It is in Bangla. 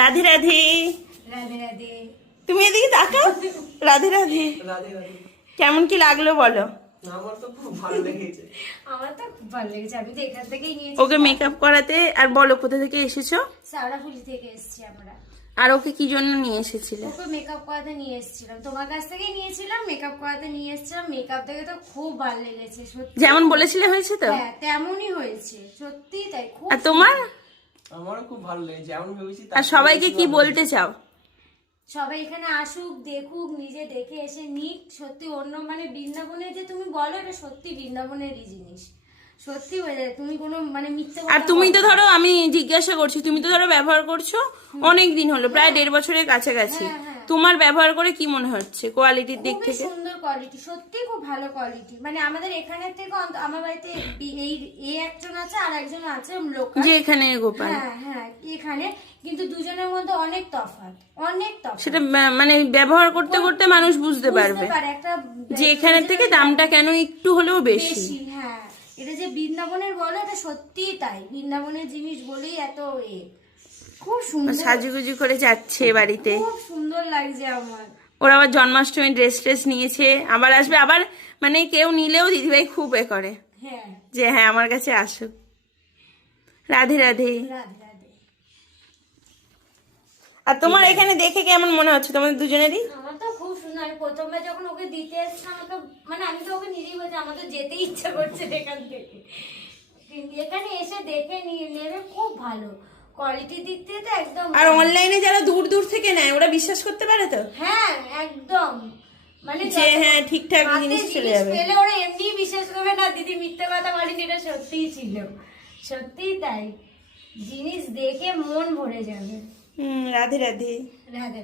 রাধে রাধে। রাধে রাধে। তুমি এদিকে তাকাও। রাধে রাধে। রাধে রাধে। কেমন কি লাগলো বলো? আমার তো খুব ভালো লেগেছে। আমার তো খুব ভালো লেগেছে, আমি তো এখান থেকেই নিয়েছি। ওকে মেকআপ করাতে। আর বলো কোথা থেকে এসেছো? সারাফুলি থেকে এসেছি আমরা। আর ওকে কি জন্য নিয়ে এসেছিলে? ওকে মেকআপ করাতে নিয়ে এসেছিলাম, তোমার কাছ থেকেই নিয়েছিলাম, মেকআপ করাতে নিয়ে এসেছিলাম। মেকআপ দেখে তো খুব ভালো লেগেছে সত্যি। যেমন বলেছিলে হয়েছে তো? হ্যাঁ তেমনই হয়েছে সত্যি তাই। খুব আর তোমার? আমারও খুব ভালো লেগেছে, যেমন ভেবেছি আর সবাইকে কি বলতে চাও? সবাই এখানে আসুক, দেখুক, নিজে দেখে এসে নিক। সত্যি অন্য মানে বৃন্দাবনে যে তুমি বলো, এটা সত্যি বৃন্দাবনেরই জিনিস। সত্যি হয়ে যায়, তুমি কোনো মানে মিথ্যে আর কথা তুমি তো বলো না। ধরো, আমি জিজ্ঞাসা করছি, তুমি তো ধরো ব্যবহার করছো অনেক দিন হলো, প্রায় 1.5 বছরের কাছাকাছি। হ্যাঁ, হ্যাঁ। তোমার ব্যবহার করে কি মনে হচ্ছে কোয়ালিটির দিক খুবই থেকে? সুন্দর কোয়ালিটি, সত্যি খুব ভালো কোয়ালিটি। মানে আমাদের এখানের থেকে আমার বাড়িতে এই একজন আছে আর একজন আছে লোকাল, যে এখানে গোপাল। হ্যাঁ হ্যাঁ এখানে, কিন্তু দুজনের মধ্যে অনেক তফাৎ, অনেক তফাৎ। সেটা মানে ব্যবহার করতে করতে মানুষ বুঝতে পারবে একটা যে এখানের থেকে দামটা কেন একটু হলেও বেশি। বেশি। হ্যাঁ এটা যে বৃন্দাবনের বলো, এটা সত্যিই তাই, বৃন্দাবনের জিনিস বলেই এত খুব সুন্দর। সাজুগুজু করে যাচ্ছে বাড়িতে, খুব সুন্দর লাগছে আমার। ওরা আবার জন্মাষ্টমী ড্রেস ট্রেস নিয়েছে, আবার আসবে। আবার মানে কেউ নিলেও দিদিভাই খুব করে হ্যাঁ যে হ্যাঁ আমার কাছে আসুক। রাধে রাধে। রাধে রাধে। আর তোমার এখানে দেখে কেমন মনে হচ্ছে তোমাদের দুজনেরই? আমার তো খুব সুন্দর। আমি প্রথমে যখন ওকে দিতে এসেছি, আমাকে মানে আমি তো ওকে নিজেই বলছি আমার তো যেতে ইচ্ছা করছে এখান থেকে। কিন্তু এখানে এসে দেখে নিয়ে নেবে, খুব ভালো কোয়ালিটির দিক থেকে তো একদম। আর অনলাইনে যারা দূর দূর থেকে নেয় ওরা বিশ্বাস করতে পারে তো হ্যাঁ একদম, মানে যে হ্যাঁ ঠিকঠাক হাতে জিনিস চলে জিনিস যাবে। পেলে ওরা এমনি বিশ্বাস করবে না। দিদি মিথ্যে কথা বলেনি, এটা সত্যিই ছিল, সত্যিই তাই। জিনিস দেখে মন ভরে যাবে। রাধে রাধে। রাধে।